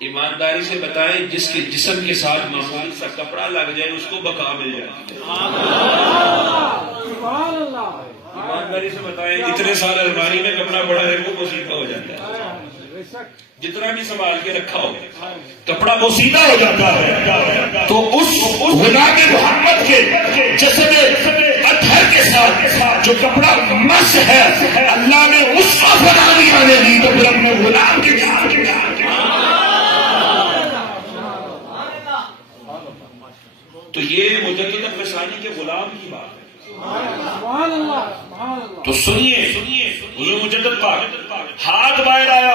ایمانداری سے بتائیں، جس کے جسم کے ساتھ معمول سا کپڑا لگ جائے اس کو بقا مل جائے. ایمانداری سے بتائیں، اتنے سال الماری میں کپڑا پڑا ہے وہ بوسیدہ ہو جاتا ہے. جتنا بھی سنبھال کے رکھا ہو کپڑا بوسیدہ ہو جاتا ہے. تو اس غلام محمد کے جسد اطہر کے ساتھ جو کپڑا مس ہے، اللہ نے اس کو فنا نہیں آنے دی تو پھر اپنے غلام کے ساتھ. تو یہ مجدد افسانی کے غلام کی بات ہے. تو سنیے حضور مجدد پاک ہاتھ باہر آیا،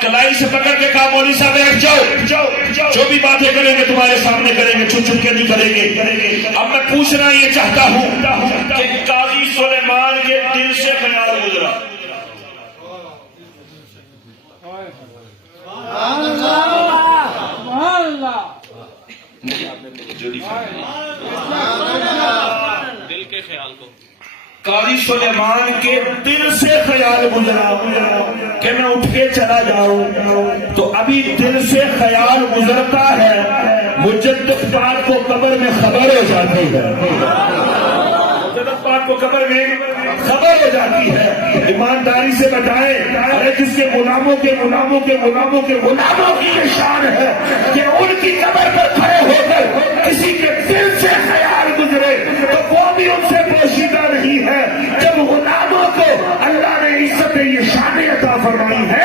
کلائی سے پکڑ کے کہا مولوی صاحب بیٹھ جاؤ، جو بھی باتیں کریں گے تمہارے سامنے کریں گے، چھپ چھپ کے نہیں کریں گے. اب میں پوچھنا یہ چاہتا ہوں کہ قاضی سلیمان کے دل سے خیال گزرا دل کے خیال کو، قاضی سلیمان کے دل سے خیال گزرا کہ میں اٹھ کے چلا جاؤں. تو ابھی دل سے خیال گزرتا ہے، مجدد پاک کو قبر میں خبر ہو جاتی ہے. مجدد پاک کو قبر میں خبر ہو جاتی ہے. ایمانداری سے بتائیں، ارے جس کے غلاموں کے غلاموں کے غلاموں کے غلاموں کی یہ شان ہے کہ ان کی قبر پر کھڑے ہو کر کسی کے دل سے خیال گزرے تو وہ بھی ان سے پوشیدہ نہیں ہے. جب غلاموں کو اللہ نے عزت یہ شان عطا فرمائی ہے